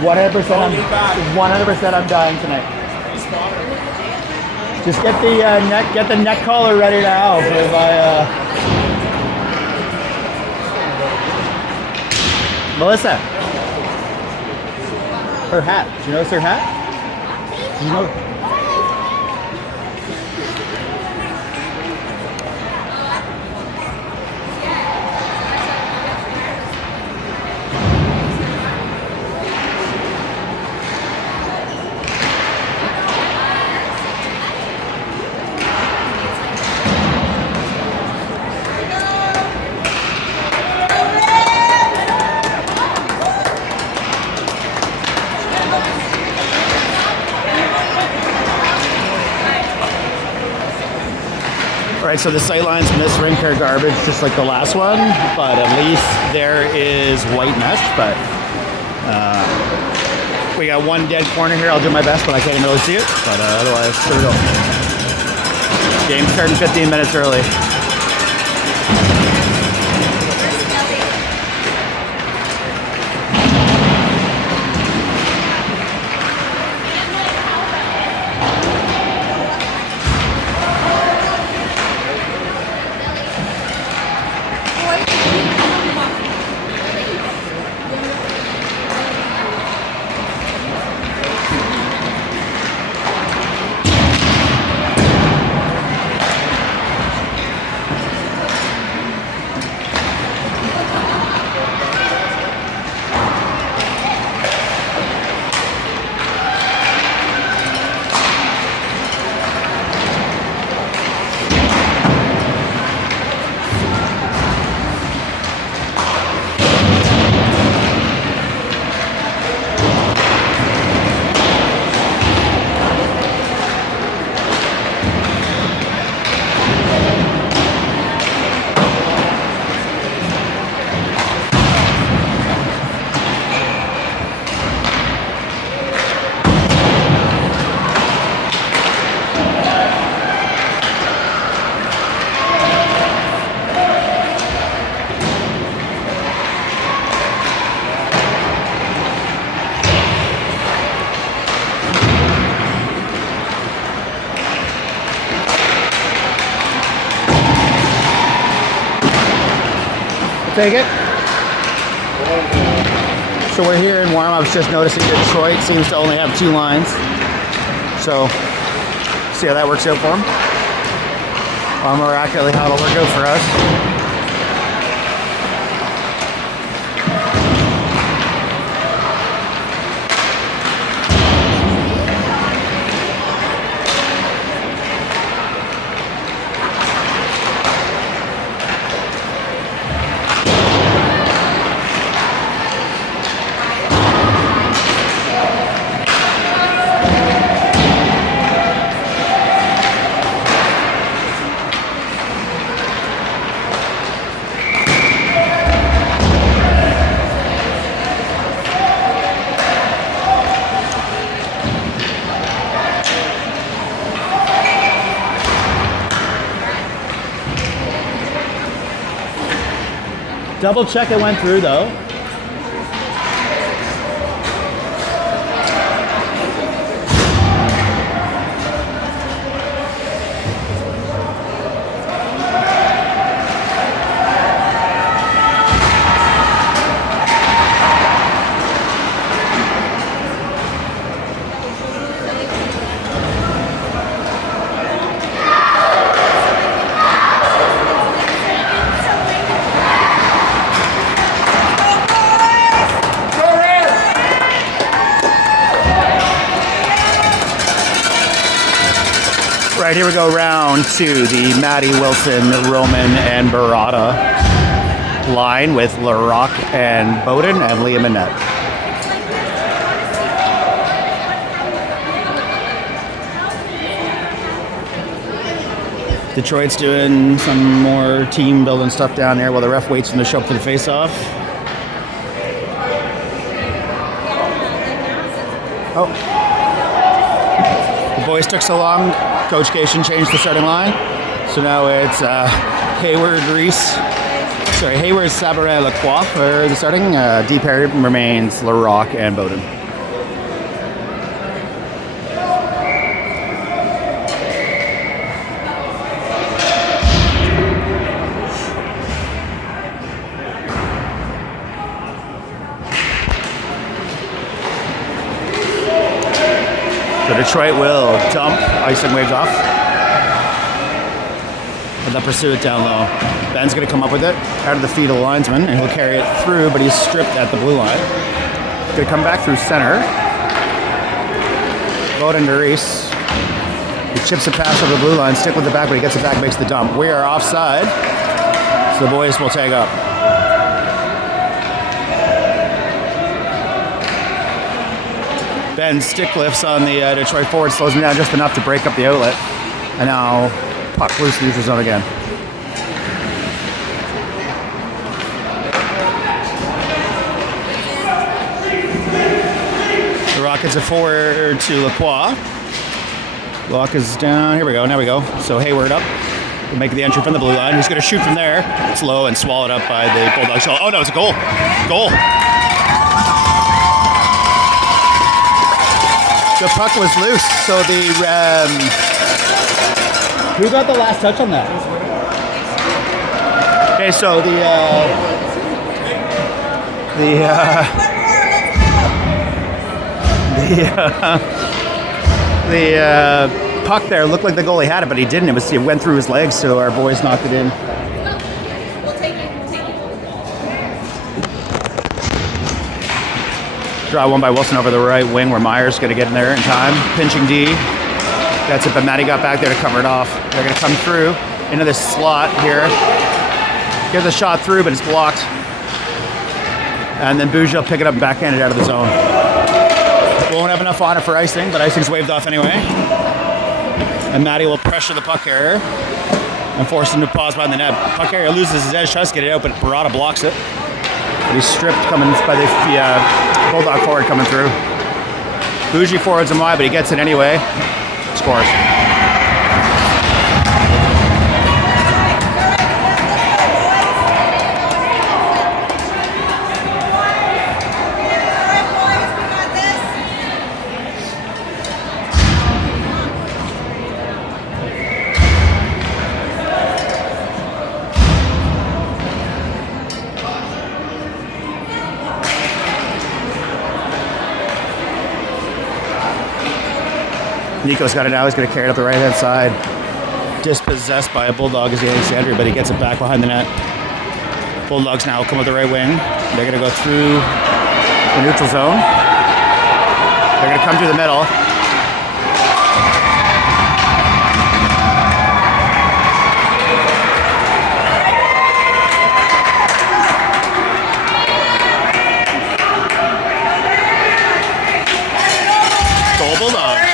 100%. 100%. I'm dying tonight. Just get the neck collar ready now for my. Melissa, her hat. Do you notice her hat? Do you know? Right, so the sightlines in this rink are garbage, just like the last one, but at least there is white mesh. But we got one dead corner here. I'll do my best, but I can't even really see it. But otherwise, here we go. Game starting 15 minutes early. Take it. So we're here in warm-ups, just noticing Detroit seems to only have 2 lines. So, see how that works out for them. Or more accurately, how it'll work out for us. Double check it went through though. Right, here we go round to the Matty, Wilson, Roman, and Barada line with LaRock and Bowden and Liam and Net. Detroit's doing some more team building stuff down there while the ref waits for them to show up for the face-off. Oh. The boys took so long. Coach Cation changed the starting line. So now it's Hayward, Sabaret, Lacroix for the starting. D pair remains LaRock and Bowden. So Detroit will dump. Icing waves off. And they'll pursue it down low. Ben's going to come up with it out of the feet of the linesman, and he'll carry it through, but he's stripped at the blue line. Going to come back through center. Load into Reese. He chips it past over the blue line, stick with the back, but he gets it back, makes the dump. We are offside, so the boys will tag up. Ben stick lifts on the Detroit forward, slows him down just enough to break up the outlet. And now puck loose to the neutral zone again. The Rockets are forward to Lacroix. Lock is down. Here we go. Now we go. So Hayward up. We'll make the entry from the blue line. He's going to shoot from there. It's low and swallowed up by the Bulldogs. Oh, no, it's a goal. Goal. The puck was loose. So the... who got the last touch on that? Okay, so the puck there looked like the goalie had it, but he didn't. It went through his legs, so our boys knocked it in. We'll take it. Draw one by Wilson over the right wing, where Meyer's going to get in there in time. Pinching D. That's it, but Matty got back there to cover it off. They're going to come through into this slot here. Get the shot through, but it's blocked. And then Bougie will pick it up and backhand it out of the zone. Won't have enough on it for icing, but icing's waved off anyway. And Matty will pressure the puck carrier and force him to pause behind the net. Puck carrier loses his edge, tries to get it out, but Barada blocks it. But he's stripped coming by the Bulldog forward coming through. Bougie forwards him wide, but he gets it anyway. Scores. Nico's got it now. He's going to carry it up the right-hand side. Dispossessed by a Bulldog as he takes the entry, but he gets it back behind the net. Bulldogs now come with the right wing. They're going to go through the neutral zone. They're going to come through the middle. Goal Bulldogs.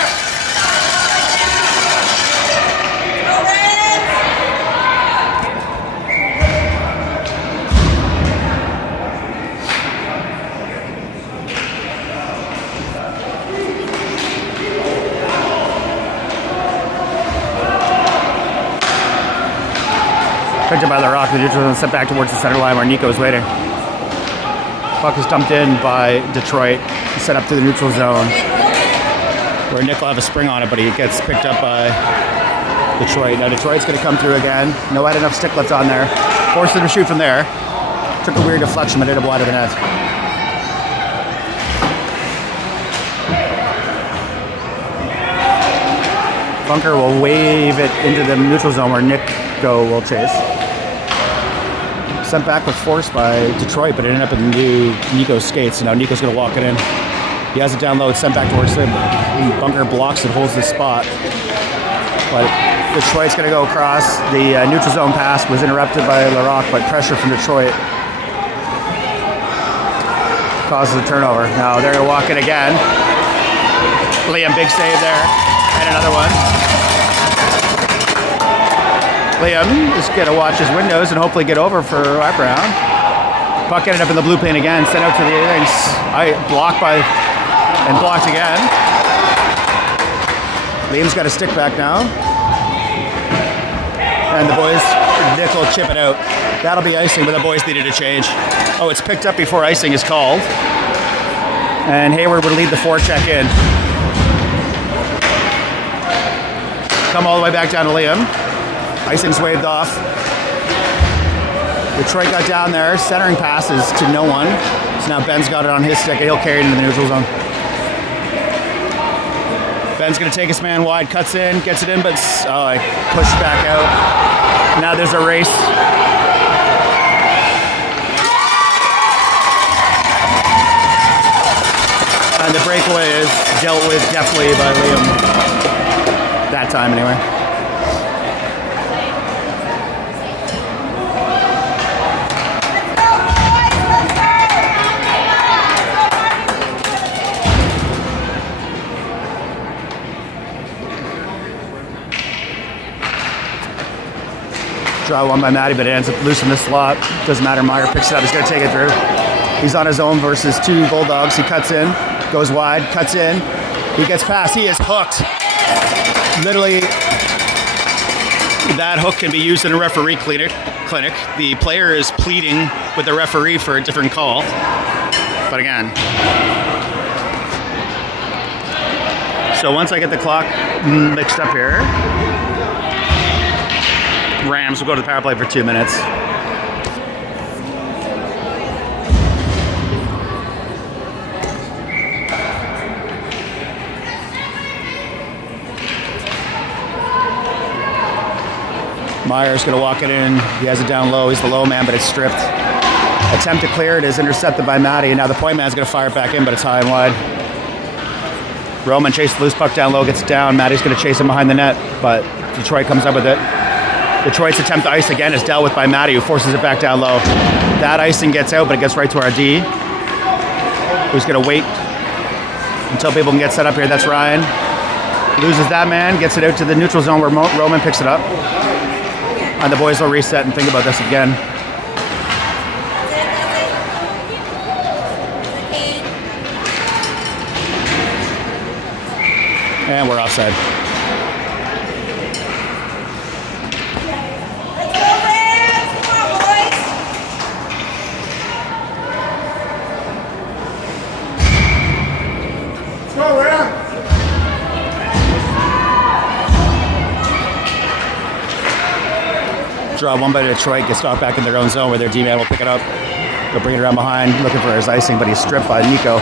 Picked up by the rock, the neutral zone sent back towards the center line where Nico's waiting. Puck is dumped in by Detroit, set up to the neutral zone, where Nick will have a spring on it, but he gets picked up by Detroit. Now Detroit's going to come through again. No had enough stick lifts on there. Forced him to shoot from there. Took a weird deflection, but hit him wide of the net. Bunker will wave it into the neutral zone where Nico will chase. Sent back with force by Detroit, but it ended up in Nico's skates. So now Nico's going to walk it in. He has it down low. It's sent back towards him. Bunker blocks and holds the spot. But Detroit's going to go across. The neutral zone pass was interrupted by LaRock, but pressure from Detroit causes a turnover. Now they're going to walk it again. Liam, big save there. And another one. Liam is going to watch his windows and hopefully get over for Brown. Puck ended up in the blue paint again, sent out to the innings. Blocked by, and blocked again. Liam's got a stick back now. And the boys, Nick will chip it out. That'll be icing, but the boys needed a change. Oh, it's picked up before icing is called. And Hayward would lead the forecheck in. Come all the way back down to Liam. Icing's waved off. Detroit got down there. Centering passes to no one. So now Ben's got it on his stick. He'll carry it into the neutral zone. Ben's going to take his man wide, cuts in, gets it in, but I pushed back out. Now there's a race. And the breakaway is dealt with deftly by Liam. That time, anyway. Draw one by Matty, but it ends up loose in the slot. Doesn't matter, Meyer picks it up, he's gonna take it through. He's on his own versus two Bulldogs. He cuts in, goes wide, cuts in. He gets past, he is hooked. Literally, that hook can be used in a referee clinic. The player is pleading with the referee for a different call. But again. So once I get the clock mixed up here, Rams will go to the power play for 2 minutes. Meyer's going to walk it in. He has it down low. He's the low man, but it's stripped. Attempt to clear it is intercepted by Matty, and now the point man's going to fire it back in, but it's high and wide. Roman chases the loose puck down low, gets it down. Matty's going to chase him behind the net, but Detroit comes up with it. Detroit's attempt to ice again is dealt with by Matty, who forces it back down low. That icing gets out, but it gets right to our D, who's going to wait until people can get set up here. That's Ryan. Loses that man, gets it out to the neutral zone where Roman picks it up. And the boys will reset and think about this again. And we're offside. Draw one by Detroit, gets stopped back in their own zone where their D-man will pick it up. They'll bring it around behind, looking for his icing, but he's stripped by Nico.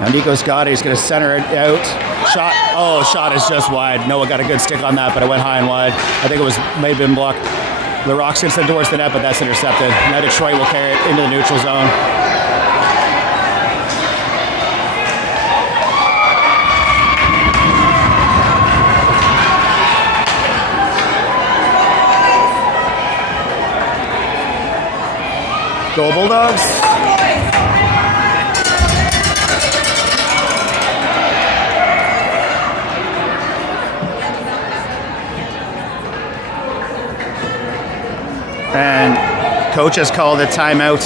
Now Nico's got it, he's going to center it out. Shot is just wide. Noah got a good stick on that, but it went high and wide. I think it was maybe been blocked. LaRock's going to send towards the net, but that's intercepted. Now Detroit will carry it into the neutral zone. Go Bulldogs. And coach has called a timeout.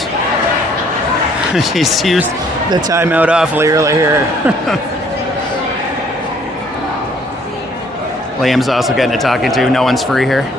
He's used the timeout awfully early here. Liam's also getting a talking to. No one's free here.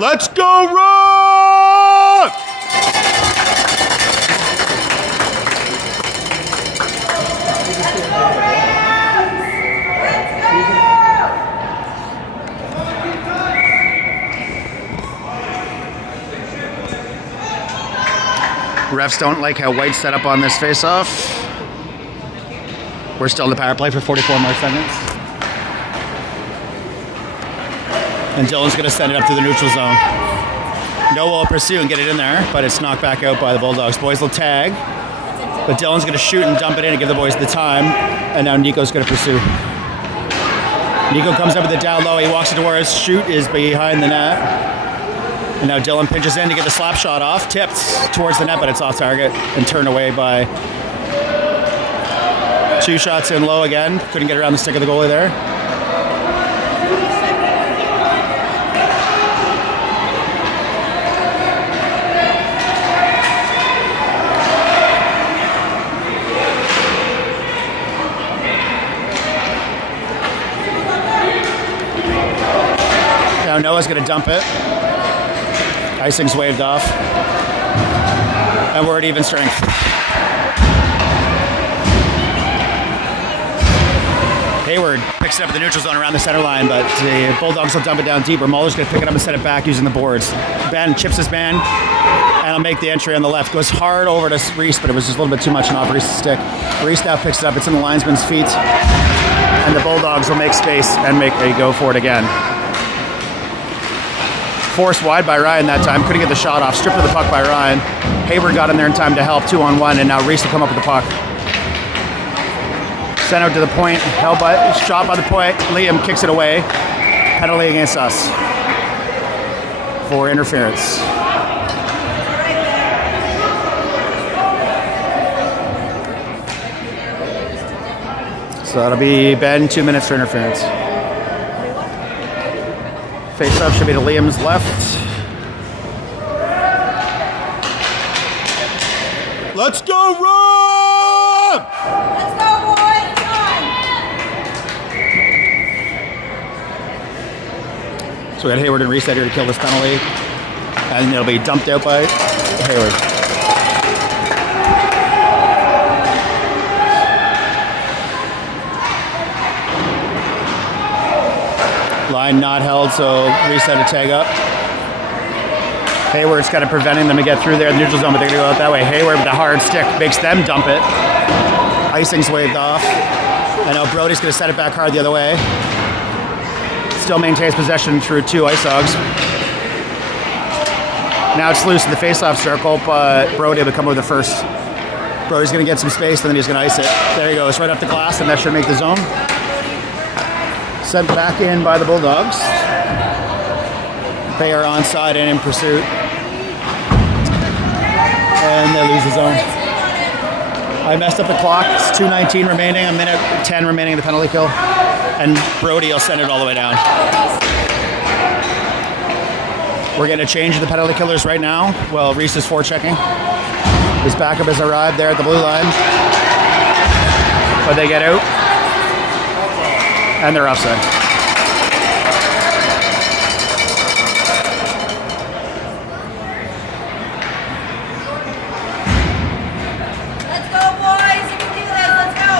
Let's go, Rock! Refs don't like how White's set up on this face-off. We're still in the power play for 44 more seconds. And Dylan's going to send it up to the neutral zone. Noah will pursue and get it in there, but it's knocked back out by the Bulldogs. Boys will tag, but Dylan's going to shoot and dump it in and give the boys the time. And now Nico's going to pursue. Nico comes up with it down low. He walks it towards. Shoot is behind the net. And now Dylan pinches in to get the slap shot off. Tipped towards the net, but it's off target and turned away by 2 shots in low again. Couldn't get around the stick of the goalie there. Now Noah's going to dump it. Icing's waved off. And we're at even strength. Hayward picks it up in the neutral zone around the center line, but the Bulldogs will dump it down deeper. Muller's going to pick it up and set it back using the boards. Ben chips his man, and he'll make the entry on the left. Goes hard over to Reese, but it was just a little bit too much and off Reese's stick. Reese now picks it up. It's in the linesman's feet, and the Bulldogs will make space and make a go for it again. Forced wide by Ryan that time. Couldn't get the shot off. Stripped of the puck by Ryan. Hayward got in there in time to help. 2-on-1, and now Reese will come up with the puck. Sent out to the point. Held by, shot by the point. Liam kicks it away. Penalty against us for interference. So that'll be Ben, 2 minutes for interference. Face-off should be to Liam's left. Let's go, Rob! Let's go, boys! So we got Hayward and Reese out here to kill this penalty. And it'll be dumped out by Hayward. Line not held, so Reese had to tag up. Hayward's kind of preventing them to get through there in the neutral zone, but they're going to go out that way. Hayward with a hard stick makes them dump it. Icing's waved off. I know Brody's going to set it back hard the other way. Still maintains possession through two Ice Dogs. Now it's loose in the face-off circle, but Brody will come over the first. Brody's going to get some space, and then he's going to ice it. There he goes, right up the glass, and that should make the zone. Sent back in by the Bulldogs. They are onside and in pursuit. And they lose the zone. I messed up the clock. It's 2:19 remaining, a minute 10 remaining in the penalty kill. And Brody will send it all the way down. We're getting a change in the penalty killers right now. Well, Reese is forechecking. His backup has arrived there at the blue line. But they get out. And they're offside. Let's go, boys! You can do this! Let's go!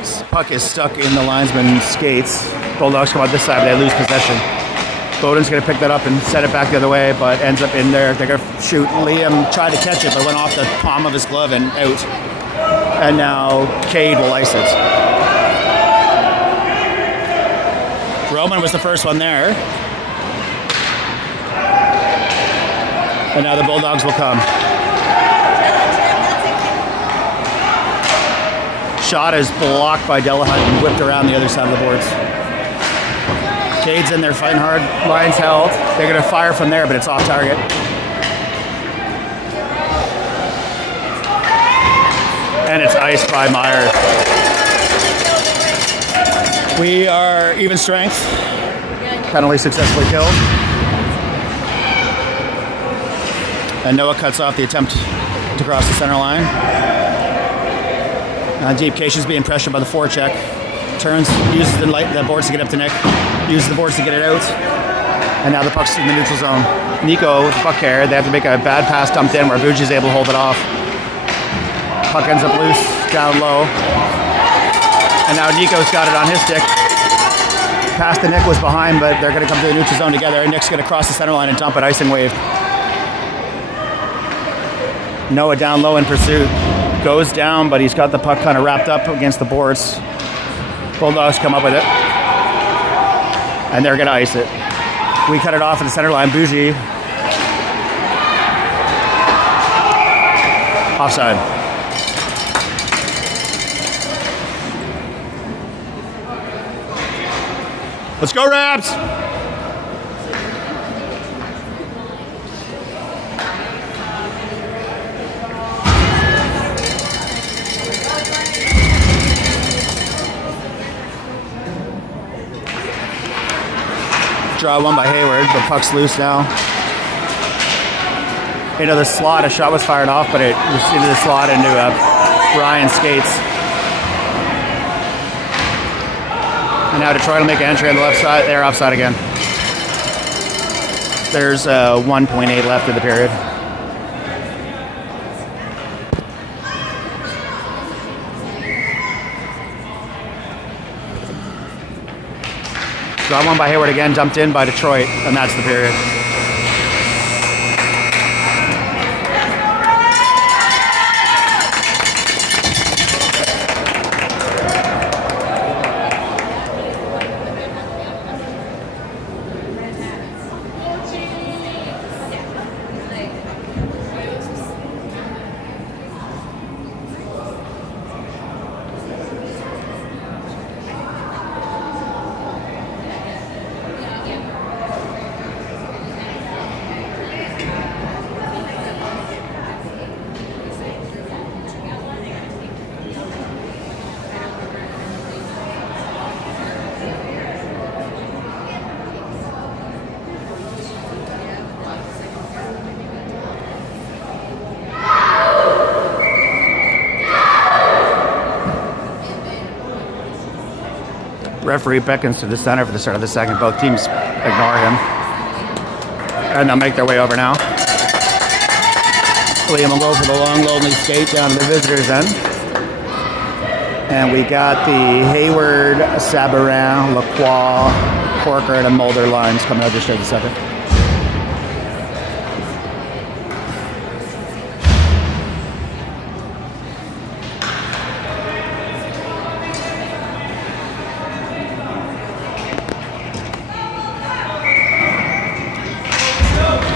This puck is stuck in the linesman's skates. Bulldogs come out this side, but they lose possession. Bowden's going to pick that up and set it back the other way, but ends up in there. They're going to shoot. Liam tried to catch it, but went off the palm of his glove and out. And now Cade will ice it. Roman was the first one there. And now the Bulldogs will come. Shot is blocked by Delahunt and whipped around the other side of the boards. Cade's in there fighting hard. Line's held. They're going to fire from there, but it's off target. And it's iced by Myers. We are even strength. Penalty successfully killed. And Noah cuts off the attempt to cross the center line. Deep Cation's being pressured by the forecheck. Turns, uses the boards to get up to Nick. Uses the boards to get it out. And now the puck's in the neutral zone. Nico with the puck carrier. They have to make a bad pass dumped in where Buji's able to hold it off. Puck ends up loose, down low. And now Nico's got it on his stick. Pass to Nick was behind, but they're going to come to the neutral zone together. And Nick's going to cross the center line and dump it, icing wave. Noah down low in pursuit. Goes down, but he's got the puck kind of wrapped up against the boards. Bulldogs come up with it. And they're going to ice it. We cut it off at the center line. Bougie. Offside. Let's go, Rabs! Draw one by Hayward, but puck's loose now. into the slot. A shot was fired off, but it was into the slot into Ryan's skates. And now Detroit will make an entry on the left side. They're offside again. There's 1.8 left of the period. Draw one by Hayward again, dumped in by Detroit, and that's the period. Referee beckons to the center for the start of the second. Both teams ignore him. And they'll make their way over now. Liam will go for the long, lonely skate down to the visitors' end. And we got the Hayward, Sabarin, Lacroix, Corker, and Mulder lines coming out just straight the second.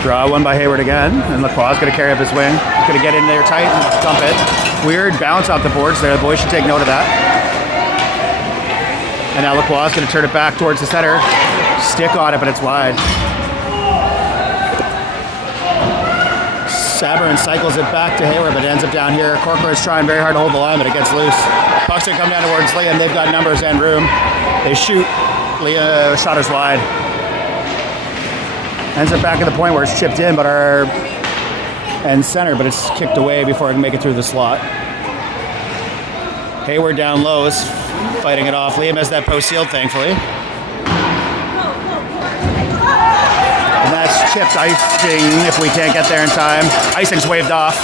Draw one by Hayward again, and Lacroix is going to carry up his wing. He's going to get in there tight and dump it. Weird bounce off the boards there. The boys should take note of that. And now Lacroix is going to turn it back towards the center. Stick on it, but it's wide. Sabarin cycles it back to Hayward, but it ends up down here. Corker is trying very hard to hold the line, but it gets loose. Puck's going to come down towards Liam. They've got numbers and room. They shoot. Liam shot is wide. Ends up back at the point where it's chipped in, but our end center, but it's kicked away before it can make it through the slot. Hayward down low is fighting it off. Liam has that post sealed, thankfully. And that's chips icing if we can't get there in time. Icing's waved off.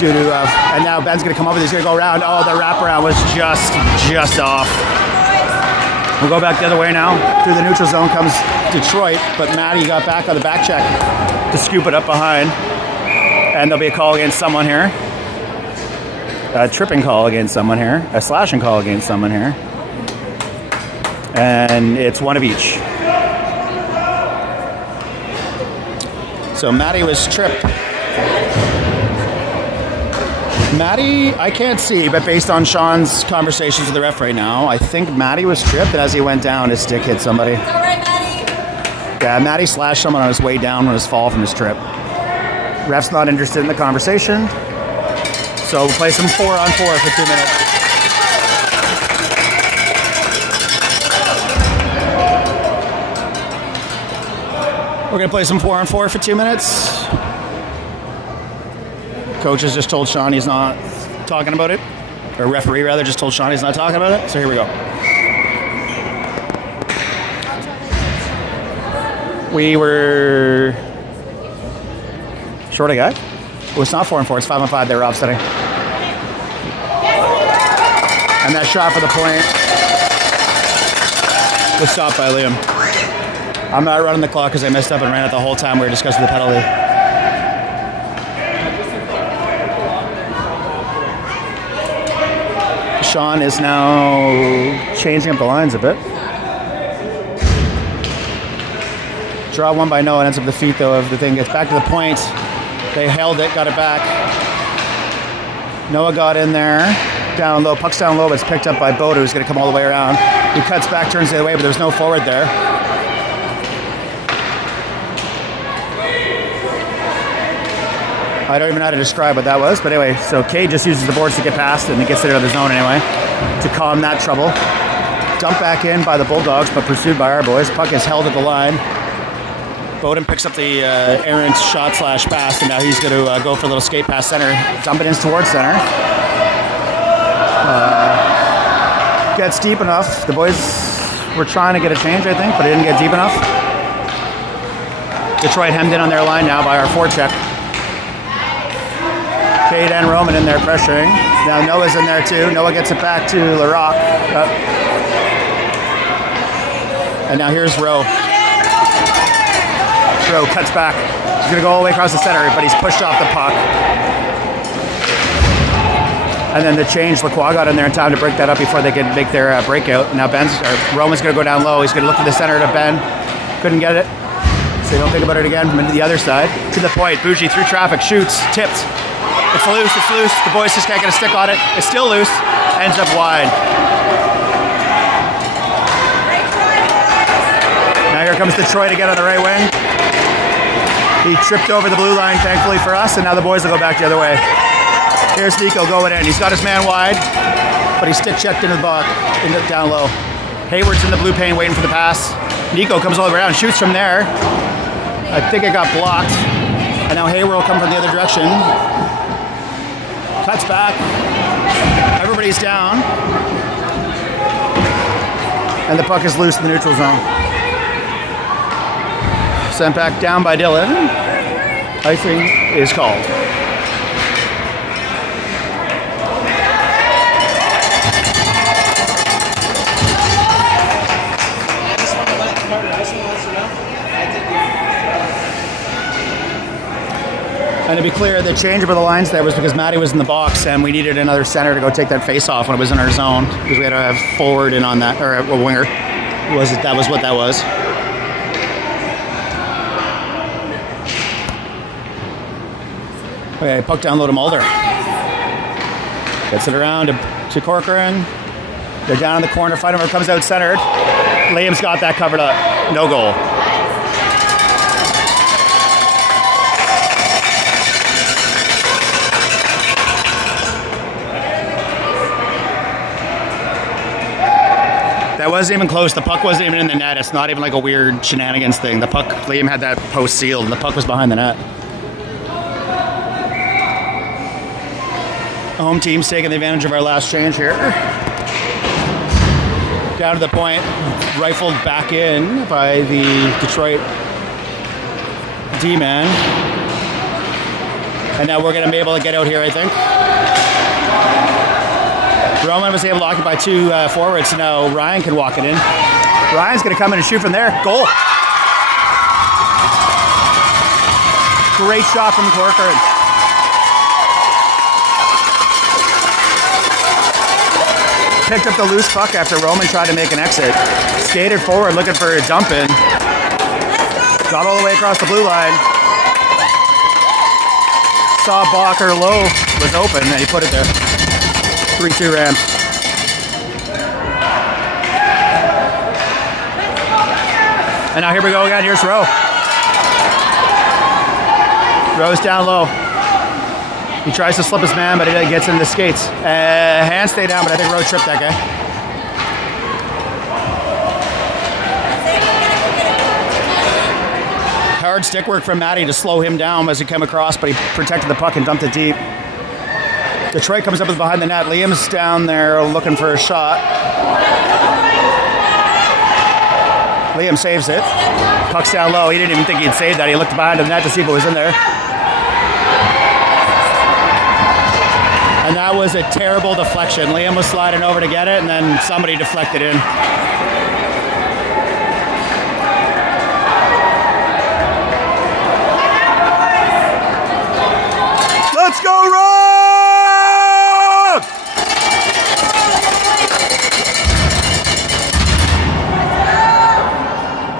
Due to, and now Ben's going to come over. He's going to go around. Oh, the wraparound was just off. We'll go back the other way now. Through the neutral zone comes Detroit, but Matty got back on the back check to scoop it up behind. And there'll be a call against someone here. A tripping call against someone here. A slashing call against someone here. And it's one of each. So Matty was tripped. Matty, I can't see, but based on Sean's conversations with the ref right now, I think Matty was tripped, and as he went down, his stick hit somebody. It's all right, Matty. Yeah, Matty slashed someone on his way down on his fall from his trip. Ref's not interested in the conversation, so we'll play some 4-on-4 for 2 minutes. We're going to play some 4-on-4 for 2 minutes. Coach has just told Sean he's not talking about it. Or referee, rather, just told Sean he's not talking about it. So here we go. We were short a guy. Well, it's not 4-on-4, it's 5-on-5. They were offsetting. And that shot for the point was stopped by Liam. I'm not running the clock because I messed up and ran it the whole time we were discussing the penalty. Sean is now changing up the lines a bit. Draw one by Noah, ends up the feet though of the thing. Gets back to the point. They held it, got it back. Noah got in there. Down low, puck's down low, but it's picked up by Boda, who's going to come all the way around. He cuts back, turns the other way, but there's no forward there. I don't even know how to describe what that was, but anyway, so Cade just uses the boards to get past, and he gets it out of the zone anyway, to calm that trouble. Dumped back in by the Bulldogs, but pursued by our boys. Puck is held at the line. Bowden picks up the errant shot slash pass, and now he's going to go for a little skate past center. Dump it in towards center. Gets deep enough. The boys were trying to get a change, I think, but it didn't get deep enough. Detroit hemmed in on their line now by our forecheck. Cade and Roman in there pressuring. Now Noah's in there too. Noah gets it back to Larocque. And now here's Rowe. Rowe cuts back. He's going to go all the way across the center, but he's pushed off the puck. And then the change, Lacroix got in there in time to break that up before they could make their breakout. Now Roman's going to go down low. He's going to look to the center to Ben. Couldn't get it. So don't think about it again. From the other side. To the point. Bougie through traffic. Shoots. Tipped. It's loose. It's loose. The boys just can't get a stick on it. It's still loose. Ends up wide. Now here comes Detroit again on the right wing. He tripped over the blue line, thankfully for us, and now the boys will go back the other way. Here's Nico going in. He's got his man wide, but he's stick checked into the box, down low. Hayward's in the blue paint waiting for the pass. Nico comes all the way around, shoots from there. I think it got blocked. And now Hayward will come from the other direction. Cuts back. Everybody's down. And the puck is loose in the neutral zone. Sent back down by Dylan. Icing is called. And to be clear, the change of the lines there was because Matty was in the box and we needed another center to go take that face off when it was in our zone because we had to have forward in on that, or a winger. That was what that was. Okay, puck down low to Mulder. Gets it around to Corcoran. They're down in the corner. Fightover comes out centered. Liam's got that covered up. No goal. That wasn't even close. The puck wasn't even in the net. It's not even like a weird shenanigans thing. The puck, Liam had that post sealed, and the puck was behind the net. Home team's taking advantage of our last change here. Down to the point, rifled back in by the Detroit D-man. And now we're going to be able to get out here, I think. Roman was able to occupy two forwards, so now Ryan can walk it in. Ryan's going to come in and shoot from there. Goal. Great shot from Corcoran. Picked up the loose puck after Roman tried to make an exit. Skated forward looking for a dump in. Got all the way across the blue line. Saw Blocker low was open and he put it there. 3-2 Rams. And now here we go again. Here's Rowe. Rowe's down low. He tries to slip his man, but he gets into the skates. Hands stay down, but I think Rowe tripped that guy. Hard stick work from Matty to slow him down as he came across, but he protected the puck and dumped it deep. Detroit comes up with behind the net. Liam's down there looking for a shot. Liam saves it. Puck's down low. He didn't even think he'd save that. He looked behind the net to see if it was in there. And that was a terrible deflection. Liam was sliding over to get it, and then somebody deflected in. Let's go, Rob!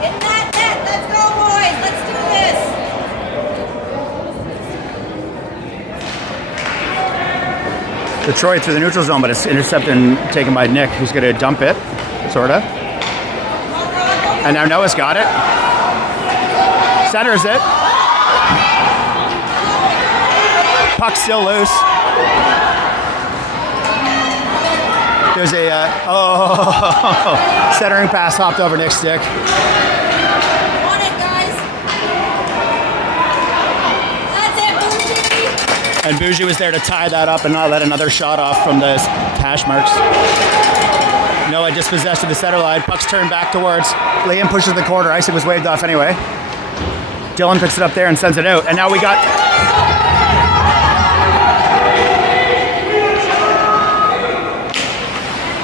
In that net. Let's go, boys. Let's do this. Detroit through the neutral zone, but it's intercepted and taken by Nick, who's going to dump it, sort of. And now Noah's got it. Centers it. Puck's still loose. There's a, centering pass hopped over Nick's stick. On it, guys. And Bougie was there to tie that up and not let another shot off from the hash marks. Noah dispossessed of the center line. Puck's turned back towards. Liam pushes the corner. Icing was waved off anyway. Dylan picks it up there and sends it out. And now we got...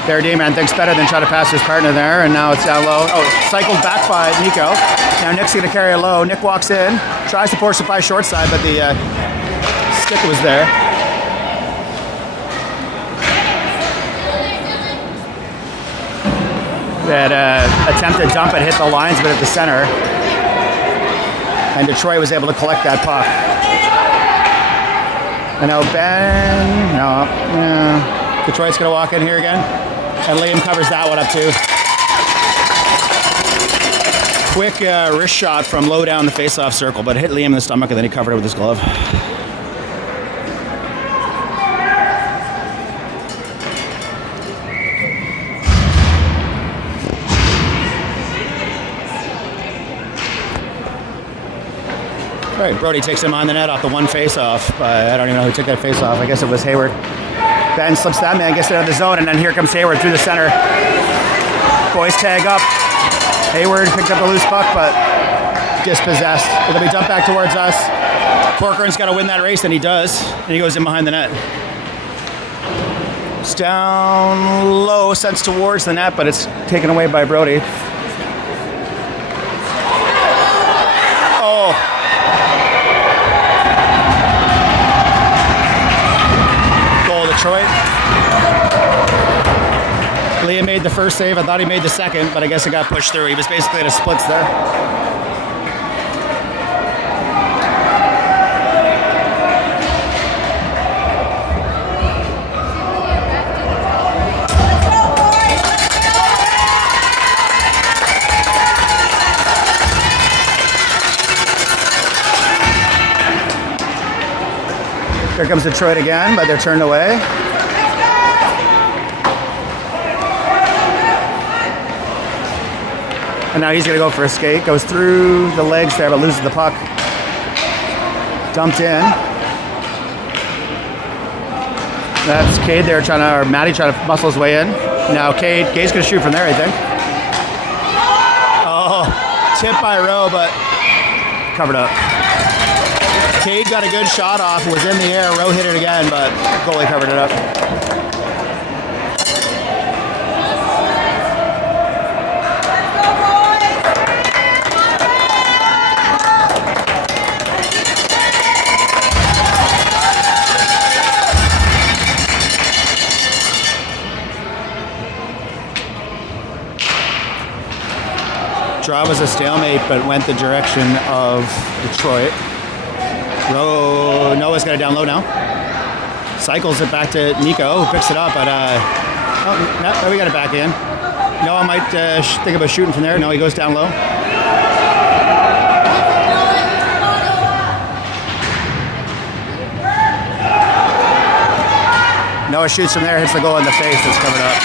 Their D-man thinks better than try to pass his partner there. And now it's down low. Oh, cycled back by Nico. Now Nick's going to carry it low. Nick walks in. Tries to force it by short side, but the stick was there. That attempted dump it hit the lines, but at the center. And Detroit was able to collect that puck. And now Ben... No. Detroit's going to walk in here again. And Liam covers that one up too. Quick wrist shot from low down the face-off circle, but hit Liam in the stomach and then he covered it with his glove. All right, Brody takes him on the net off the one face-off. I don't even know who took that face-off. I guess it was Hayward. Ben slips that man, gets it out of the zone, and then here comes Hayward through the center. Boys tag up. Hayward picked up a loose puck, but dispossessed. It'll be dumped back towards us. Corcoran's got to win that race, and he does. And he goes in behind the net. It's down low, sends towards the net, but it's taken away by Brody. Oh. Detroit. Liam made the first save. I thought he made the second, but I guess it got pushed through. He was basically at a splits there. Here comes Detroit again, but they're turned away. And now he's going to go for a skate. Goes through the legs there, but loses the puck. Dumped in. That's Cade there or Matty trying to muscle his way in. Now Cade's going to shoot from there, I think. Oh, tip by Rowe, but covered up. Cade got a good shot off, was in the air, Rowe hit it again, but goalie covered it up. Draw was a stalemate, but went the direction of Detroit. Noah's got it down low now. Cycles it back to Nico, who picks it up, but no, we got it back in. Noah might think about shooting from there. No, he goes down low. Noah shoots from there, hits the goal in the face. That's covered up.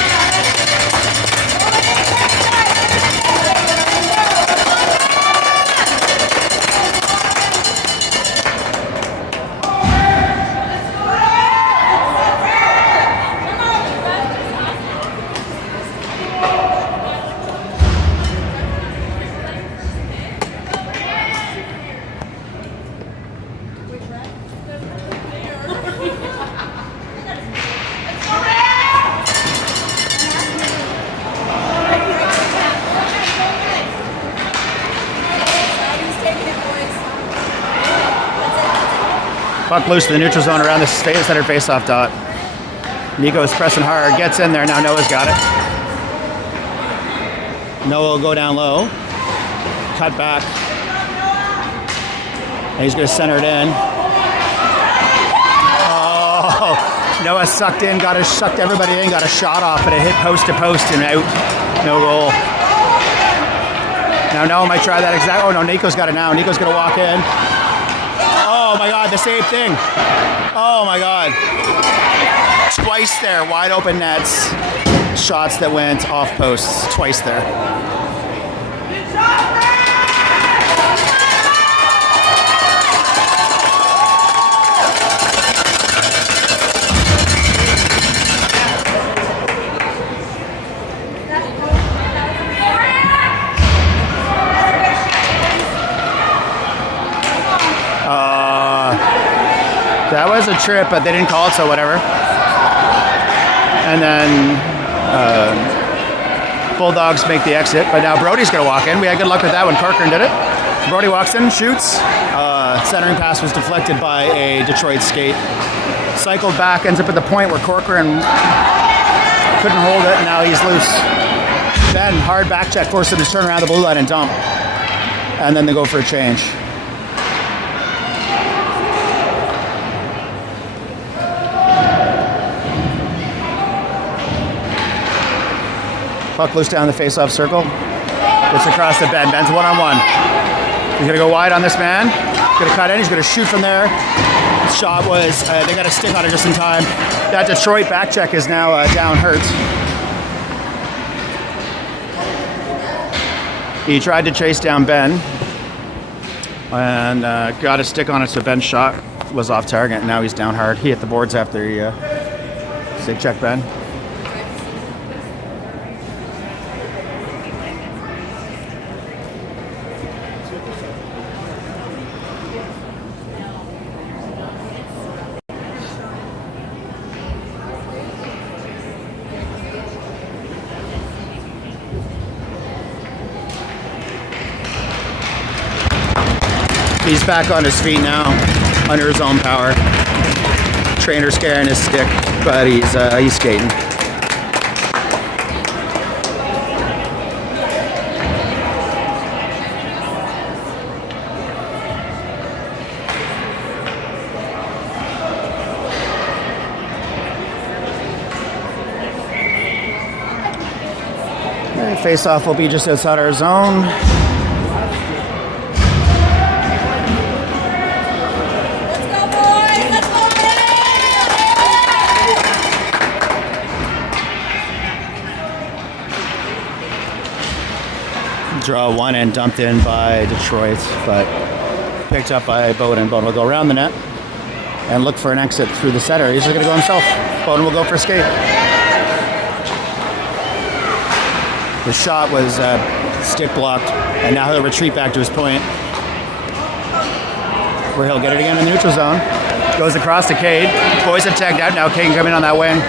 Puck loose to the neutral zone around the center faceoff dot. Nico is pressing hard, gets in there, now Noah's got it. Noah will go down low, cut back, and he's going to center it in. Oh, Noah sucked everybody in, got a shot off, but it hit post to post and out. No goal. Now Noah might try that exact, oh no, Nico's got it now. Nico's going to walk in. Oh my God, the same thing. Oh my God. Twice there, wide open nets. Shots that went off posts, twice there. That was a trip, but they didn't call it, so whatever. And then Bulldogs make the exit, but now Brody's going to walk in. We had good luck with that when Corcoran did it. Brody walks in, shoots. Centering pass was deflected by a Detroit skate. Cycled back, ends up at the point where Corcoran couldn't hold it, and now he's loose. Ben, hard back check, forced him to turn around the blue line and dump. And then they go for a change. Puck loose down the face-off circle. Gets across the Ben. Ben's one-on-one. He's gonna go wide on this man. He's gonna cut in. He's gonna shoot from there. The shot was, they got a stick on it just in time. That Detroit back check is now down hurt. He tried to chase down Ben and got a stick on it, so Ben's shot was off target. Now he's down hard. He hit the boards after he stick check Ben. He's back on his feet now, under his own power. Trainer scaring his stick, but he's skating. Face-off will be just outside our zone. Draw one and dumped in by Detroit, but picked up by Bowden. Bowden will go around the net and look for an exit through the center. He's just going to go himself. Bowden will go for a skate. The shot was stick blocked, and now he'll retreat back to his point, where he'll get it again in the neutral zone. Goes across to Cade. Boys have tagged out now. Cade can come in on that wing.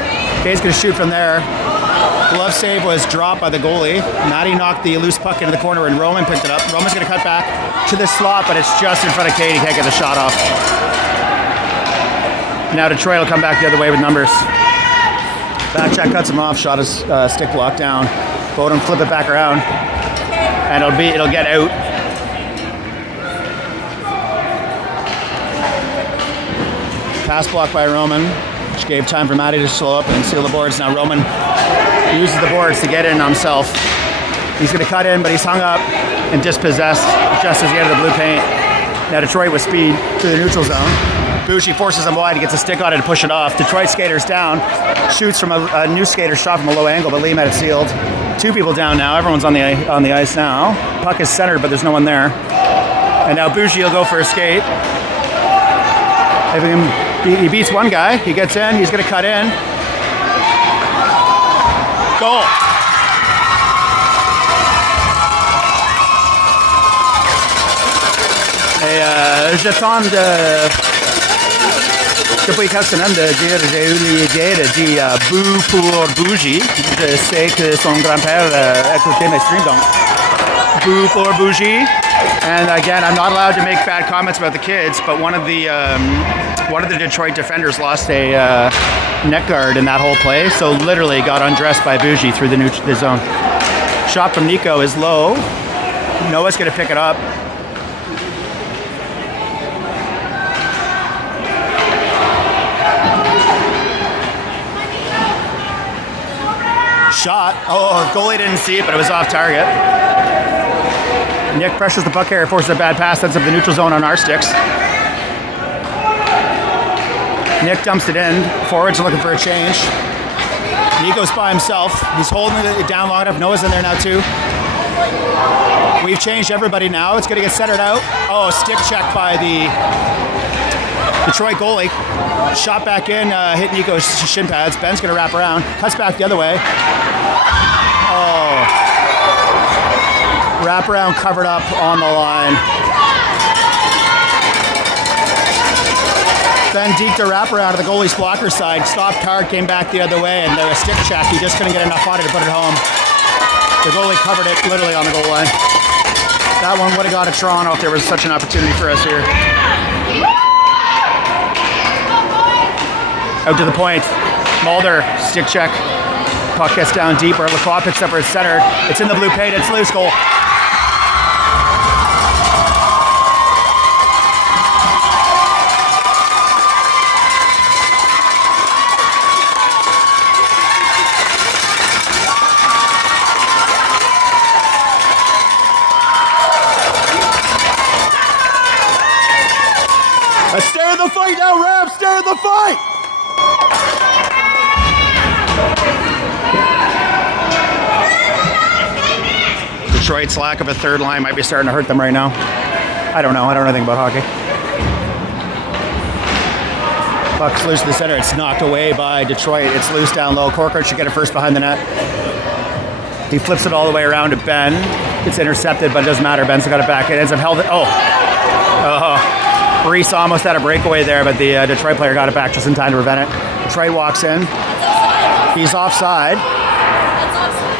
Cade's going to shoot from there. Glove save was dropped by the goalie. Matty knocked the loose puck into the corner and Roman picked it up. Roman's going to cut back to the slot, but it's just in front of Cade. He can't get the shot off. Now Detroit will come back the other way with numbers. Back check cuts him off. Shot his stick block down. Bowden flip it back around, and it'll get out. Pass block by Roman, which gave time for Matty to slow up and seal the boards. Now Roman uses the boards to get in himself. He's going to cut in, but he's hung up and dispossessed just as he entered the blue paint. Now Detroit with speed through the neutral zone. Bougie forces him wide. He gets a stick on it to push it off. Detroit skater's down. Shoots from a new skater shot from a low angle, but Liam had it sealed. Two people down now. Everyone's on the ice now. Puck is centered, but there's no one there. And now Bougie will go for a skate. He beats one guy. He gets in. He's going to cut in. Goal. J'attends depuis quelques semaines de dire j'ai eu l'idée de dire boo pour Bougie. Je sais que son grand-père écoutait mes streams, donc boo pour Bougie. And again, I'm not allowed to make bad comments about the kids, but one of the Detroit defenders lost a net guard in that whole play, so literally got undressed by Bougie through the zone. Shot from Nico is low. Noah's going to pick it up. Shot. Oh, goalie didn't see it, but it was off target. Nick pressures the puck carrier, forces a bad pass, sends up the neutral zone on our sticks. Nick dumps it in. Forwards are looking for a change. Nico's by himself. He's holding it down long enough. Noah's in there now too. We've changed everybody now. It's going to get centered out. Oh, stick check by the Detroit goalie. Shot back in, hit Nico's shin pads. Ben's going to wrap around. Cuts back the other way. Oh. Wraparound covered up on the line. Then deked a wraparound to the goalie's blocker side. Stopped hard, came back the other way, and there was a stick check. He just couldn't get enough on it to put it home. The goalie covered it literally on the goal line. That one would have gone to Toronto if there was such an opportunity for us here. Out to the point. Mulder, stick check. Puck gets down deeper. Lacroix picks up for his center. It's in the blue paint. It's loose goal. Stay in the fight now, Rams! Stay in the fight! Detroit's lack of a third line might be starting to hurt them right now. I don't know. I don't know anything about hockey. Puck's loose to the center. It's knocked away by Detroit. It's loose down low. Corcoran should get it first behind the net. He flips it all the way around to Ben. It's intercepted, but it doesn't matter. Ben's got it back. It ends up held. Reese almost had a breakaway there, but the Detroit player got it back just in time to prevent it. Detroit walks in. He's offside.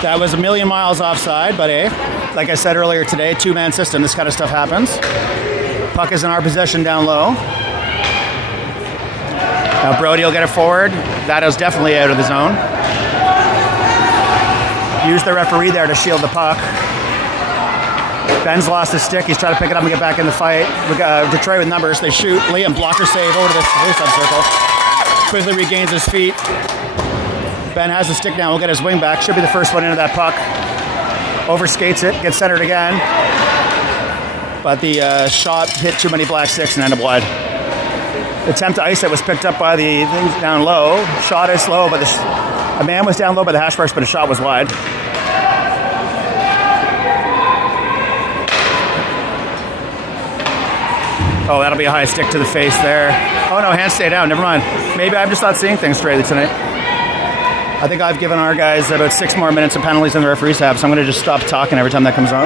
That was a million miles offside, but like I said earlier today, two-man system, this kind of stuff happens. Puck is in our possession down low. Now Brody will get it forward. That is definitely out of the zone. Use the referee there to shield the puck. Ben's lost his stick. He's trying to pick it up and get back in the fight. We got Detroit with numbers. They shoot. Liam, blocker save over to the face-up circle. Quickly regains his feet. Ben has the stick now. We'll get his wing back. Should be the first one into that puck. Overskates it. Gets centered again. But the shot hit too many black sticks and ended up wide. The attempt to ice it was picked up by the things down low. Shot is low, but a man was down low by the hash marks, but his shot was wide. Oh, that'll be a high stick to the face there. Oh no, hands stay down, never mind. Maybe I'm just not seeing things straightly tonight. I think I've given our guys about 6 more minutes of penalties than the referees have, so I'm going to just stop talking every time that comes up.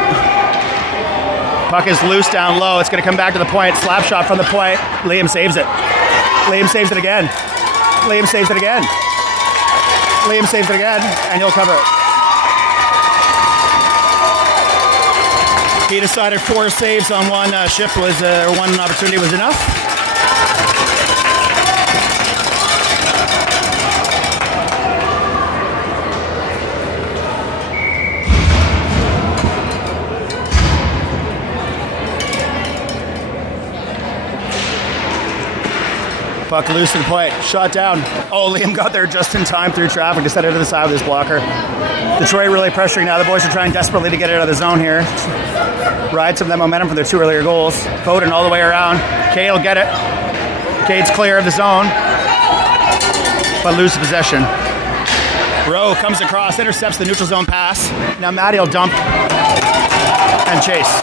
Puck is loose down low. It's going to come back to the point. Slap shot from the point. Liam saves it. Liam saves it again. Liam saves it again. Liam saves it again, and he'll cover it. He decided 4 saves on one shift was, or one opportunity was enough. Puck loose to the point. Shot down. Oh, Liam got there just in time through traffic to set it to the side with his blocker. Detroit really pressuring now. The boys are trying desperately to get it out of the zone here. Ride some of that momentum from their 2 earlier goals. Foden all the way around. Cade will get it. Cade's clear of the zone, but loses possession. Rowe comes across, intercepts the neutral zone pass. Now Matty will dump and chase.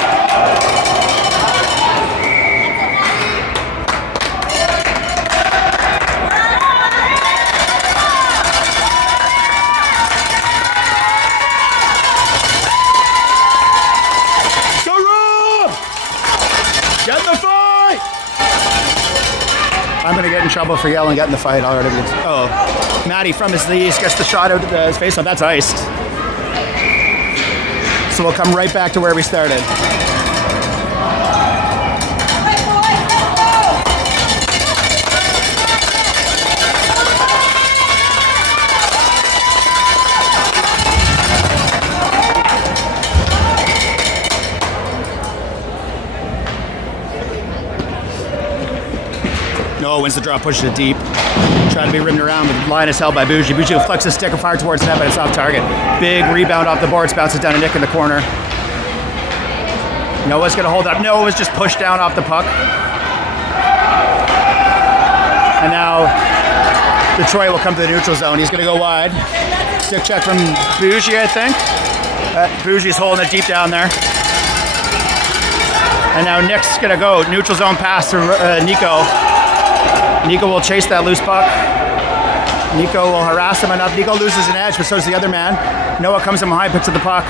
I'm going to get in trouble for yelling, get in the fight already. Oh, Matty from his knees gets the shot out of his face off. That's iced. So we'll come right back to where we started. No, wins the draw, pushes it deep. Trying to be rimmed around, but the line is held by Bougie. Bougie will flex his stick and fire towards the net, but it's off target. Big rebound off the boards, bounces down to Nick in the corner. Noah's going to hold it up. Noah's just pushed down off the puck. And now Detroit will come to the neutral zone. He's going to go wide. Stick check from Bougie, I think. Bougie's holding it deep down there. And now Nick's going to go. Neutral zone pass to Nico. Nico will chase that loose puck. Nico will harass him enough. Nico loses an edge, but so does the other man. Noah comes in behind, picks up the puck,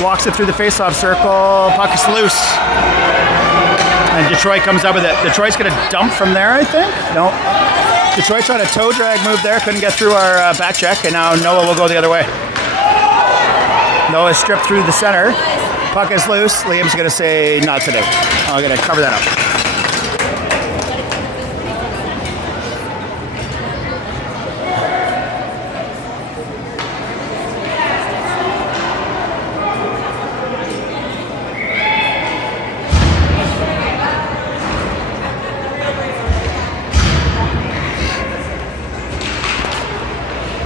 walks it through the face-off circle. Puck is loose. And Detroit comes up with it. Detroit's going to dump from there, I think? No. Detroit tried a toe drag move there, couldn't get through our back check, and now Noah will go the other way. Noah stripped through the center. Puck is loose. Liam's going to say, not today. I'm going to cover that up.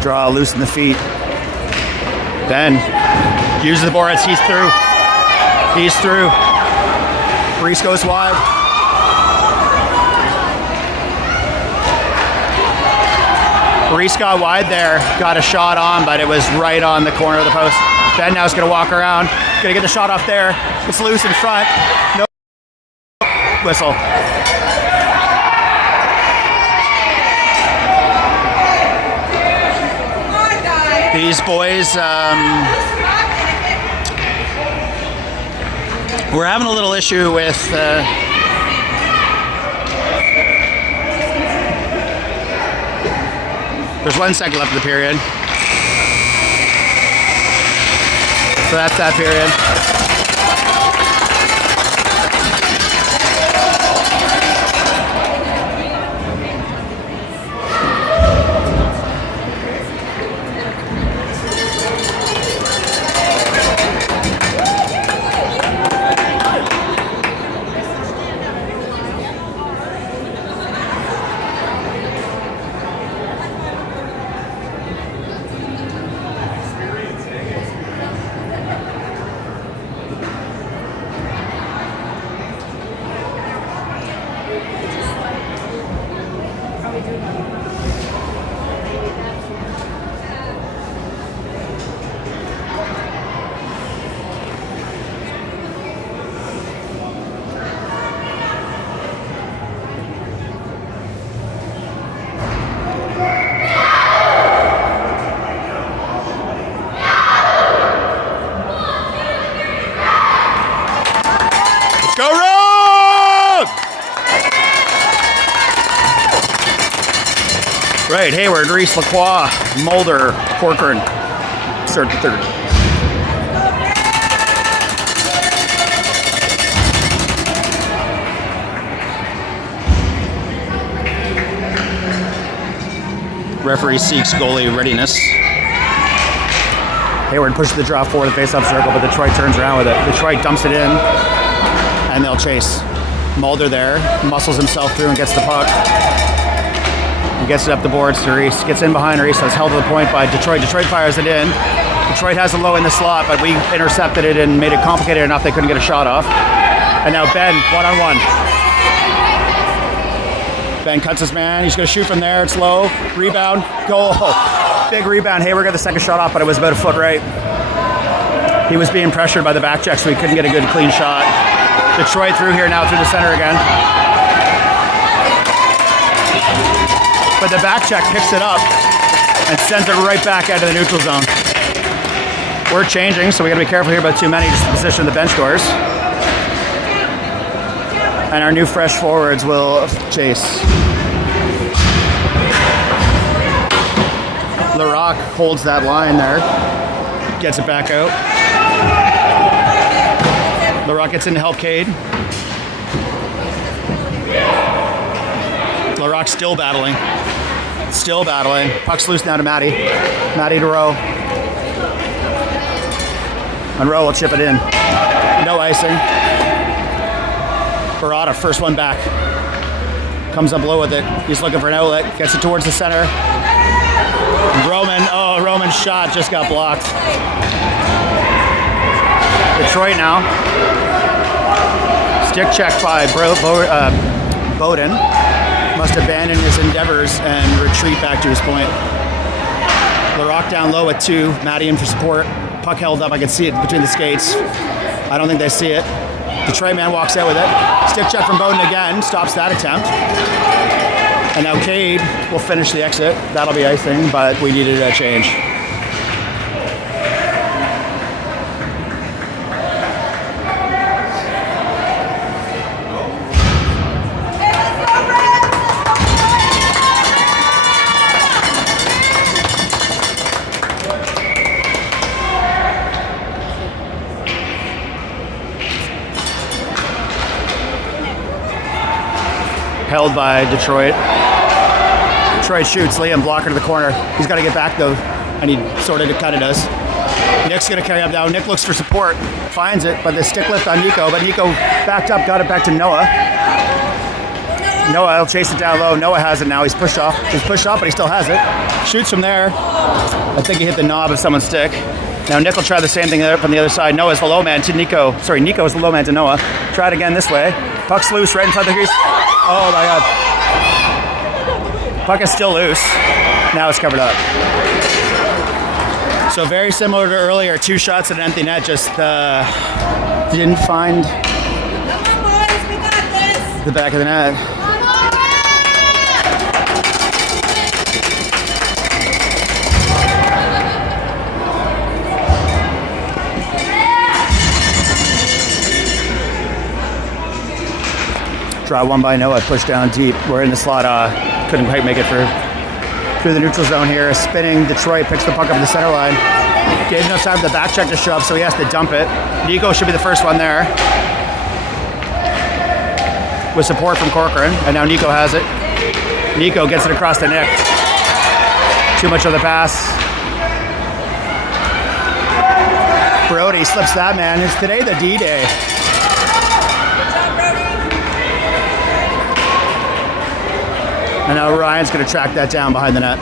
Draw, loosen the feet. Ben uses the boards. He's through. He's through. Reese goes wide. Reese got wide there. Got a shot on, but it was right on the corner of the post. Ben now is going to walk around. Going to get the shot off there. It's loose in front. No whistle. These boys, we're having a little issue with there's 1 second left of the period. So that's that period. Go Road! Right, Hayward, Reese, Lacroix, Mulder, Corcoran. Start the third. Referee seeks goalie readiness. Hayward pushes the draw forward, the face-off circle, but Detroit turns around with it. Detroit dumps it in, and they'll chase. Mulder there, muscles himself through and gets the puck. He gets it up the boards to Reese. Gets in behind Reese, so it's held to the point by Detroit. Detroit fires it in. Detroit has a low in the slot, but we intercepted it and made it complicated enough they couldn't get a shot off. And now Ben, one-on-one. Ben cuts his man. He's going to shoot from there. It's low. Rebound. Goal. Big rebound. Hayward got the second shot off, but it was about a foot right. He was being pressured by the back check, so he couldn't get a good, clean shot. Detroit through here now through the center again. But the back check picks it up and sends it right back out of the neutral zone. We're changing, so we got to be careful here about too many just to position the bench scores. And our new fresh forwards will chase. Larocque holds that line there. Gets it back out. Larocque gets in to help Cade. Larocque still battling. Still battling. Puck's loose now to Matty. Matty to Rowe. And Rowe will chip it in. No icing. Barada, first one back. Comes up low with it. He's looking for an outlet. Gets it towards the center. Roman's shot just got blocked. Detroit now. Stick check by Bowden. Must abandon his endeavors and retreat back to his point. Larocque down low at 2. Matty in for support. Puck held up. I can see it between the skates. I don't think they see it. Detroit man walks out with it. Stick check from Bowden again. Stops that attempt. And now Cade will finish the exit. That'll be icing, but we needed a change. Held by Detroit. Detroit shoots, Liam, blocker to the corner. He's got to get back though, and he sort of kind of does. Nick's going to carry up now. Nick looks for support, finds it, but the stick lift on Nico, but Nico backed up, got it back to Noah. Noah will chase it down low. Noah has it now. He's pushed off. He's pushed off, but he still has it. Shoots from there. I think he hit the knob of someone's stick. Now Nick will try the same thing from the other side. Noah's the low man to Nico. Sorry, Nico is the low man to Noah. Try it again this way. Puck's loose right in front of the crease. Oh my God. Puck is still loose. Now it's covered up. So very similar to earlier, 2 shots at an empty net, just didn't find the back of the net. Draw one by Noah, push down deep. We're in the slot, couldn't quite make it through the neutral zone here. Spinning Detroit picks the puck up the center line. Gave enough time for the back check to show up, so he has to dump it. Nico should be the first one there. With support from Corcoran, and now Nico has it. Nico gets it across to Nick. Too much of the pass. Brody slips that man. It's today the D-Day. And now Ryan's going to track that down behind the net.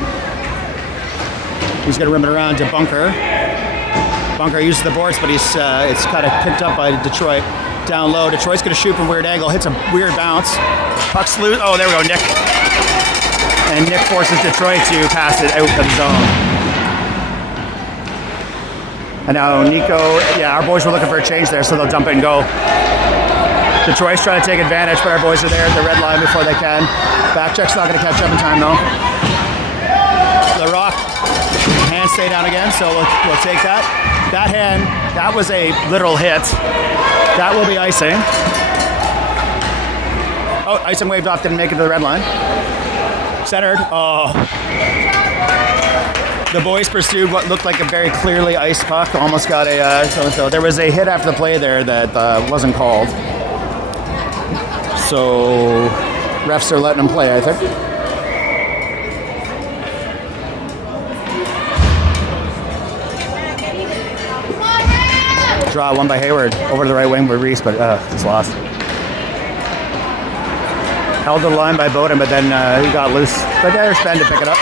He's going to rim it around to Bunker. Bunker uses the boards, but it's kind of picked up by Detroit. Down low, Detroit's going to shoot from weird angle, hits a weird bounce. Puck's loose. Oh, there we go, Nick. And Nick forces Detroit to pass it out of the zone. And now Nico, our boys were looking for a change there, so they'll dump it and go. Detroit's trying to take advantage, but our boys are there at the red line before they can. Back check's not going to catch up in time, though. The Rock, hand stay down again, so we'll take that. That hand, that was a literal hit. That will be icing. Oh, icing waved off, didn't make it to the red line. Centered. Oh. The boys pursued what looked like a very clearly iced puck. Almost got a so there was a hit after the play there that wasn't called. So refs are letting him play, I think. Draw one by Hayward over to the right wing by Reese, but it's lost. Held to the line by Bowden, but then he got loose. But there's Ben to pick it up.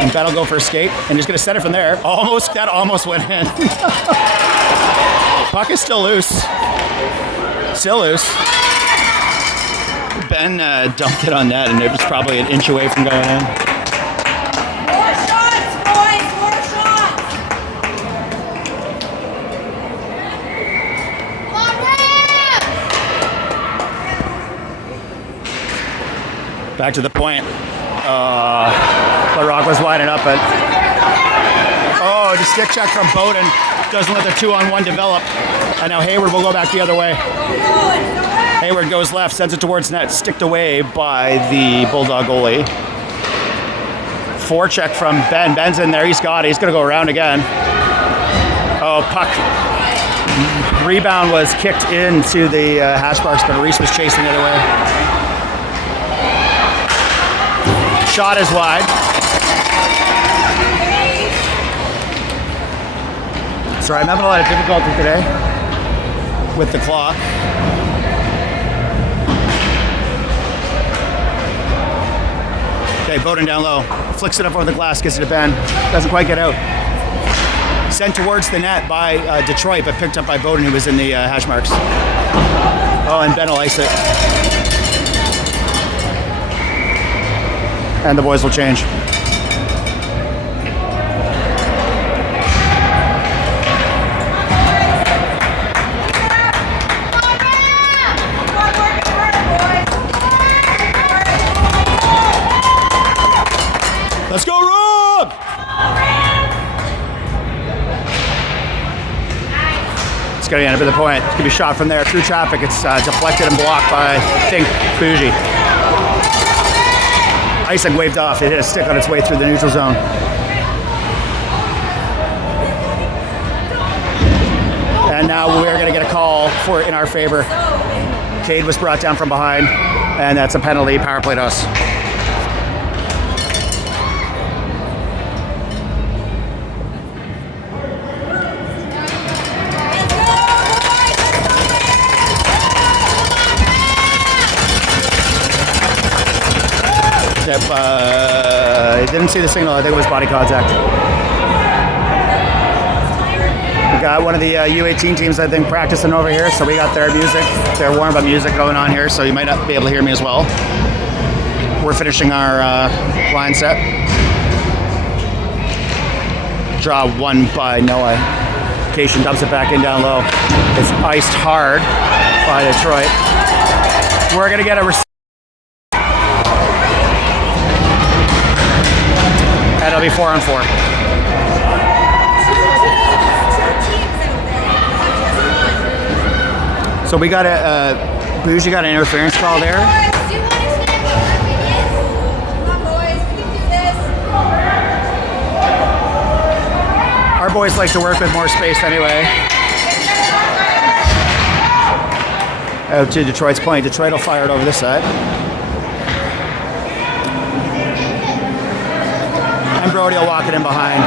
And Ben will go for a skate, and he's going to set it from there. That almost went in. Puck is still loose. Still loose. Ben dumped it on net, and it was probably an inch away from going in. More shots, boys! More shots! Back to the point. LaRock was winding up, but the stick check from Bowden doesn't let the 2-on-1 develop. And now Hayward will go back the other way. Hayward goes left, sends it towards net, sticked away by the Bulldog goalie. Forecheck from Ben. Ben's in there. He's got it. He's going to go around again. Oh, puck. Rebound was kicked into the hash marks, but Reese was chasing the other way. Shot is wide. Sorry, I'm having a lot of difficulty today with the clock. Okay, Bowden down low. Flicks it up over the glass, gets it to Ben. Doesn't quite get out. Sent towards the net by Detroit, but picked up by Bowden, who was in the hash marks. Oh, and Ben will ice it. And the boys will change. It's going to end up at the point. It's going to be shot from there through traffic. It's deflected and blocked by, I think, Bougie. Icing waved off. It hit a stick on its way through the neutral zone. And now we're going to get a call for in our favor. Cade was brought down from behind, and that's a penalty. Power play to us. Yep, I didn't see the signal. I think it was body contact. We got one of the U18 teams, I think, practicing over here, so we got their music, their warm-up music going on here, so you might not be able to hear me as well. We're finishing our line set. Draw one by Noah. Cation dumps it back in down low. It's iced hard by Detroit. We're going to get a and it'll be 4-on-4. So we got a Bougie got an interference call there. Boys, do you want to stand up? Come on, boys, we can do this. Our boys like to work with more space anyway. Out to Detroit's point. Detroit will fire it over this side. And Brody will walk it in behind.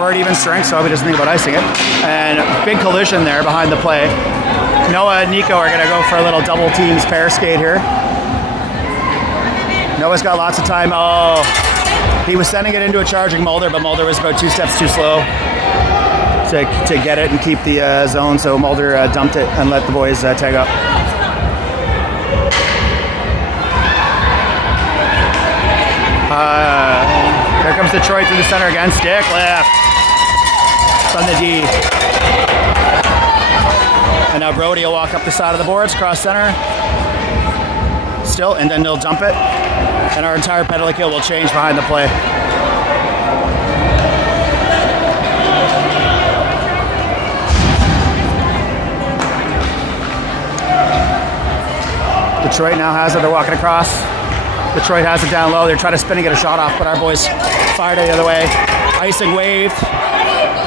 We're at even strength, so we just think about icing it. And big collision there behind the play. Noah and Nico are going to go for a little double teams pair skate here. Noah's got lots of time. Oh, he was sending it into a charging Mulder, but Mulder was about 2 steps too slow to get it and keep the zone, so Mulder dumped it and let the boys tag up. Here comes Detroit through the center again. Stick left from the D. And now Brody will walk up the side of the boards, cross center. Still, and then they'll dump it. And our entire penalty kill will change behind the play. Detroit now has it. They're walking across. Detroit has it down low. They're trying to spin and get a shot off, but our boys fired it the other way. Icing waved.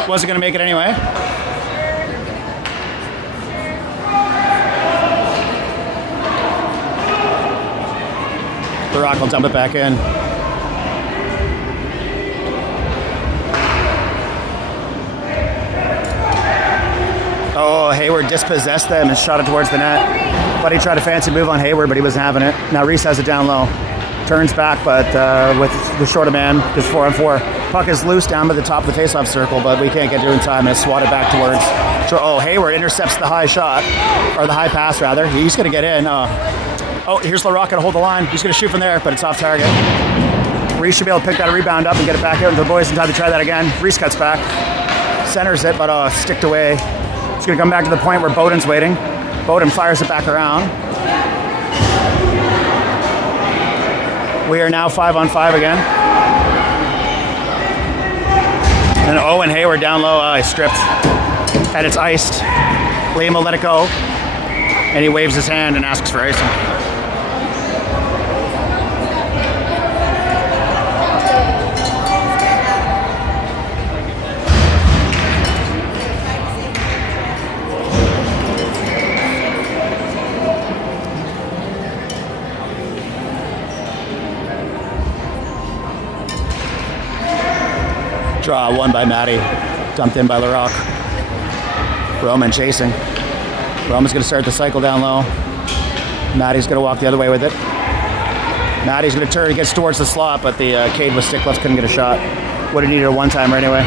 Wasn't going to make it anyway. The Rock will dump it back in. Oh, Hayward dispossessed them and shot it towards the net. Buddy tried a fancy move on Hayward, but he wasn't having it. Now Reese has it down low. Turns back, but with the shorter man, just 4-on-4. Puck is loose down by the top of the face-off circle, but we can't get to it in time, and it's swatted back towards. Oh, Hayward intercepts the high shot, or the high pass rather. He's going to get in. Oh, here's LaRock to hold the line. He's going to shoot from there, but it's off target. Reese should be able to pick that rebound up and get it back out into the boys in time to try that again. Reese cuts back, centers it, but sticked away. It's going to come back to the point where Bowden's waiting. Bowden fires it back around. We are now 5-on-5 again. And Owen Hayward down low, he's stripped. And it's iced. Liam will let it go. And he waves his hand and asks for icing. Draw one by Matty, dumped in by LaRock. Roman chasing. Roman's going to start the cycle down low. Matty's going to walk the other way with it. Matty's going to turn, he gets towards the slot, but the Cade with stick left couldn't get a shot. Would have needed a one-timer anyway.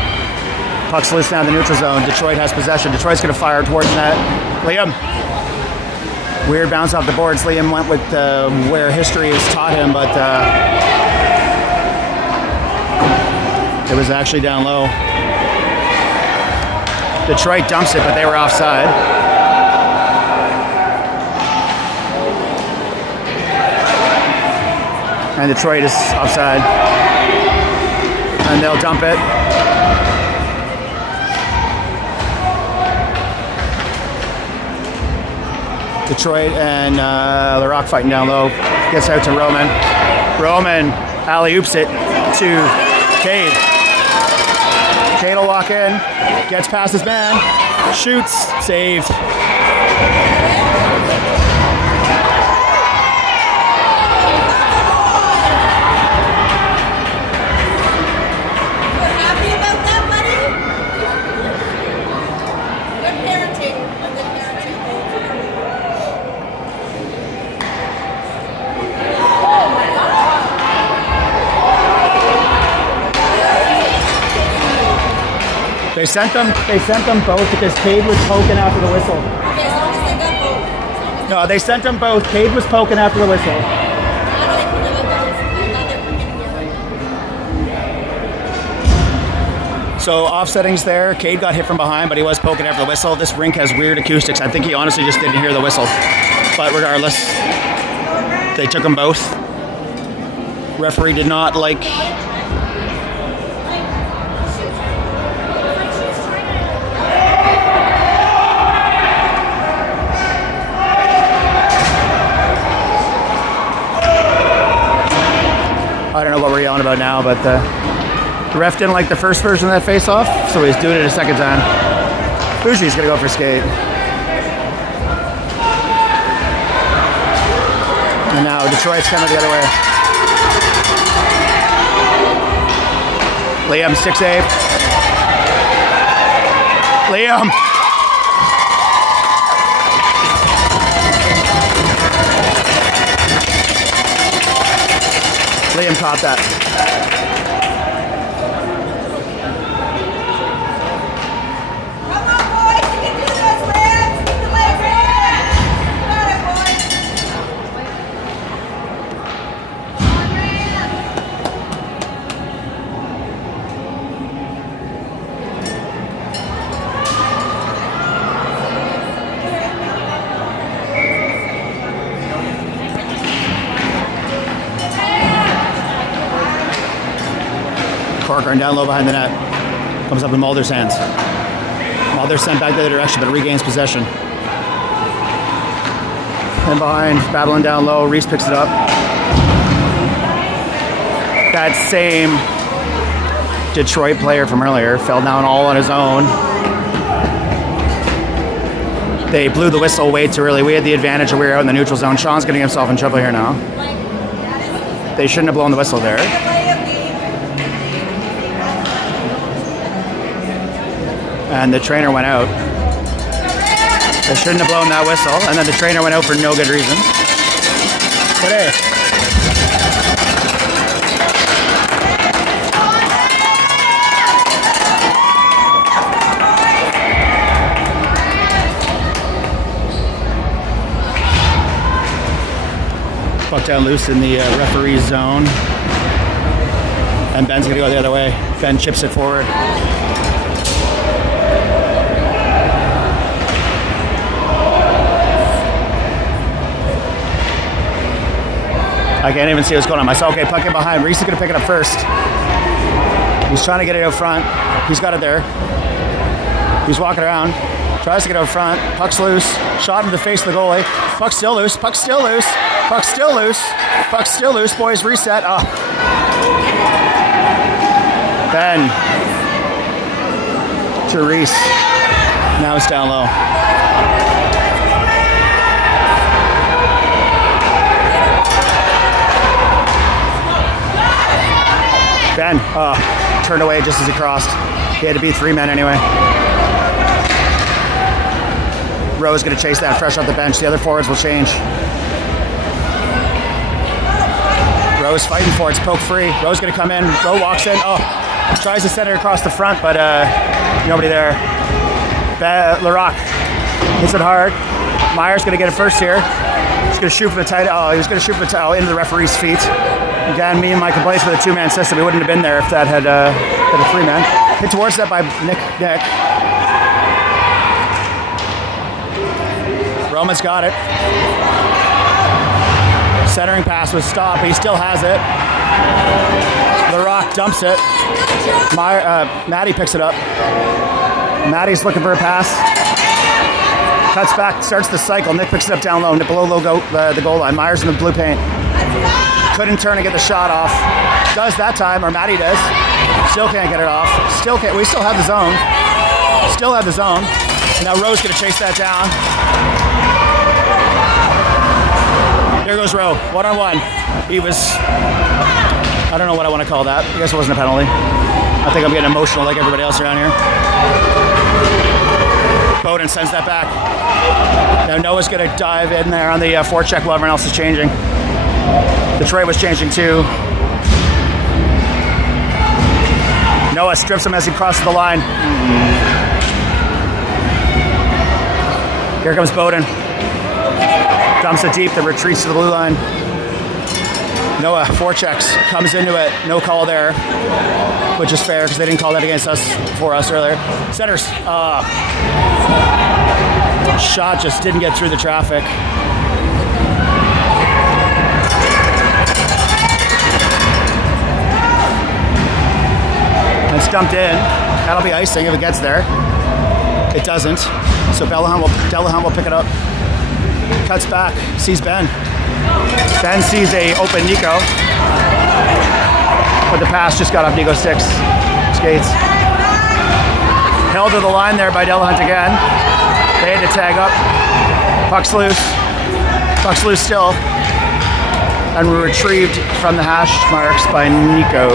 Puck's loose down the neutral zone. Detroit has possession. Detroit's going to fire towards net. Liam. Weird bounce off the boards. Liam went with where history has taught him, but it was actually down low. Detroit dumps it, but they were offside. And Detroit is offside. And they'll dump it. Detroit and the Rock fighting down low. Gets out to Roman. Roman alley-oops it to Cade. Cade will walk in, gets past his man, shoots, saved. Happy about that, buddy? Good parenting. Good parenting. They sent them both because Cade was poking after the whistle. Okay, as long as they got both. No, they sent them both. Cade was poking after the whistle. How do I put it like that? Another freaking So offsetting's there. Cade got hit from behind, but he was poking after the whistle. This rink has weird acoustics. I think he honestly just didn't hear the whistle. But regardless, they took them both. Referee did not like. I don't know what we're yelling about now, but the ref didn't like the first version of that face-off, so he's doing it a second time. Bougie's gonna go for skate. And now Detroit's coming the other way. Liam, 6'8". Liam! Liam caught that. Come on, boys. You can do this, Rams. Keep the legs in. You got it, boys. Come on, Rams. Corcoran down low behind the net. Comes up in Mulder's hands. Mulder's sent back the other direction, but regains possession. And behind, battling down low, Reese picks it up. That same Detroit player from earlier fell down all on his own. They blew the whistle way too early. We had the advantage and we were out in the neutral zone. Sean's getting himself in trouble here now. They shouldn't have blown the whistle there. And the trainer went out. They shouldn't have blown that whistle, and then the trainer went out for no good reason. But hey. Puck down loose in the referee's zone. And Ben's gonna go the other way. Ben chips it forward. I can't even see what's going on. I saw, okay, puck in behind. Reese is going to pick it up first. He's trying to get it out front. He's got it there. He's walking around. Tries to get out front. Puck's loose. Shot into the face of the goalie. Puck's still loose. Puck's still loose. Puck's still loose. Puck's still loose. Boys, reset. Oh. Ben. To Reese. Now it's down low. Ben turned away just as he crossed. He had to beat 3 men anyway. Rowe's going to chase that fresh off the bench. The other forwards will change. Rowe's fighting for it. It's poke free. Rowe's going to come in. Rowe walks in. Oh, tries to send it across the front, but nobody there. LaRock hits it hard. Myers going to get it first here. He's going to shoot for the tight. Oh, he was going to shoot for the tight. Oh, into the referee's feet. Again, me and my complaints with a 2-man system. He wouldn't have been there if that had been a 3-man. Hit towards that by Nick. Roman's got it. Centering pass was stopped, but he still has it. LaRock dumps it. Maddie picks it up. Maddie's looking for a pass. Cuts back, starts the cycle. Nick picks it up down low, below the goal line. Myers in the blue paint. Couldn't turn and get the shot off. Does that time, or Matty does. Still can't get it off. Still can't. We still have the zone. Still have the zone. And now Rowe's gonna chase that down. Here goes Rowe, one-on-one. He was, I don't know what I want to call that. I guess it wasn't a penalty. I think I'm getting emotional like everybody else around here. Bowden sends that back. Now Noah's gonna dive in there on the forecheck while everyone else is changing. Detroit was changing too. Noah strips him as he crosses the line. Here comes Bowden. Dumps it deep, that retreats to the blue line. Noah forechecks, comes into it, no call there, which is fair because they didn't call that against us for us earlier. Centers, shot just didn't get through the traffic. It's dumped in. That'll be icing if it gets there. It doesn't. So Delahunt will pick it up. Cuts back, sees Ben. Ben sees a open Nico. But the pass just got off Nico's skates. Held to the line there by Delahunt again. They had to tag up. Puck's loose. Puck's loose still. And we're retrieved from the hash marks by Nico.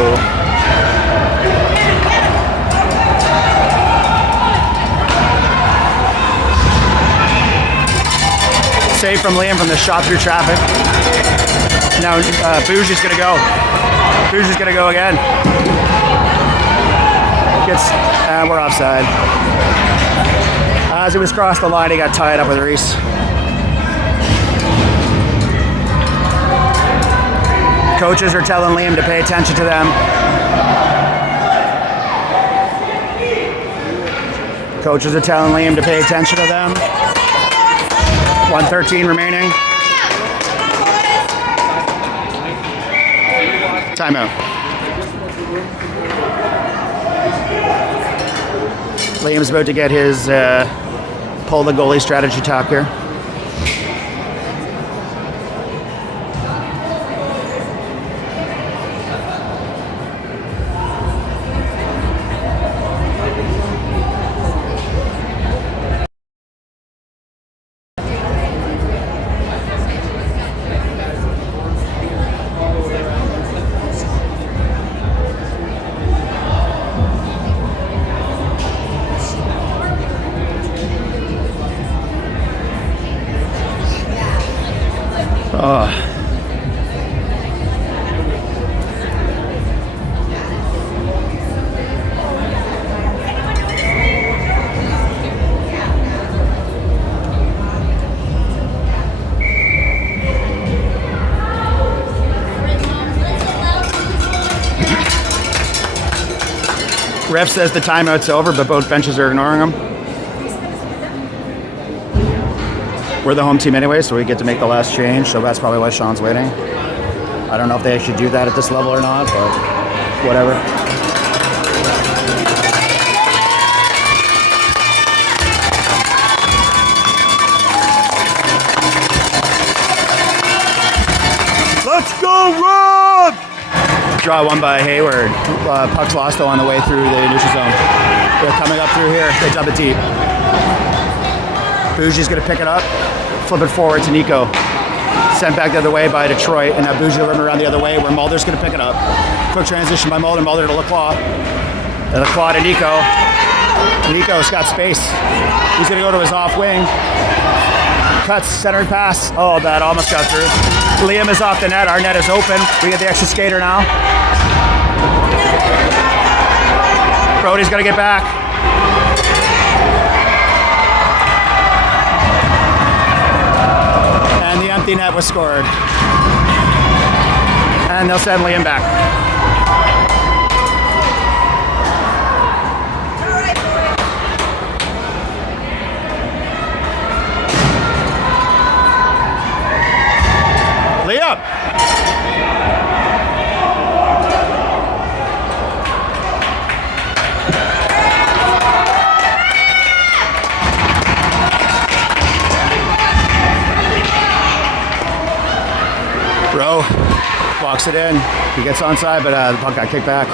Save from Liam from the shot through traffic. Now Bougie's gonna go. Bougie's gonna go again. We're offside. As he was crossed the line, he got tied up with Reese. Coaches are telling Liam to pay attention to them. Coaches are telling Liam to pay attention to them. 1:13 remaining. Timeout. Liam's about to get his pull the goalie strategy talk here. Ref says the timeout's over, but both benches are ignoring him. We're the home team anyway, so we get to make the last change, so that's probably why Sean's waiting. I don't know if they actually do that at this level or not, but whatever. Let's go, Rob! Draw one by Hayward. Puck's lost though on the way through the neutral zone. They're coming up through here. They dump it deep. Bougie's gonna pick it up, flip it forward to Nico. Sent back the other way by Detroit, and now Bougie will run around the other way where Mulder's gonna pick it up. Quick transition by Mulder, Mulder to Lacroix. And Lacroix to Nico. Nico's got space. He's gonna go to his off wing. Cuts, centered pass. Oh, that almost got through. Liam is off the net, our net is open. We get the extra skater now. Brody's gonna get back. And the empty net was scored. And they'll send Liam back. Liam! walks it in. He gets onside, but the puck got kicked back.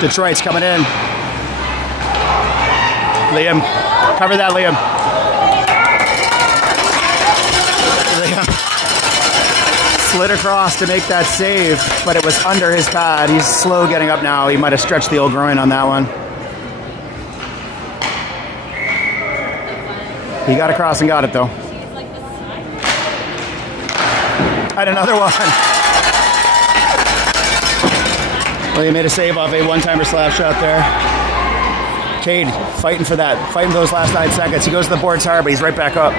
Detroit's coming in. Liam, cover that, Liam. Slid across to make that save, but it was under his pad. He's slow getting up now. He might have stretched the old groin on that one. He got across and got it though. And another one. Well, he made a save off a one-timer slap shot there. Cade fighting for that, fighting those last 9 seconds. He goes to the boards hard, but he's right back up.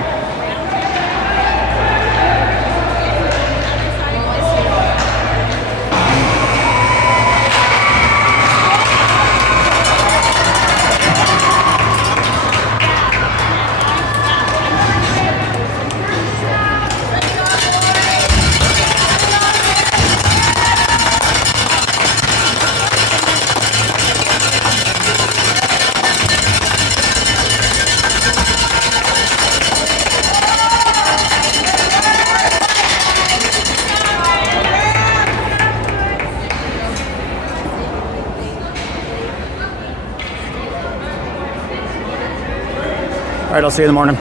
All right, I'll see you in the morning.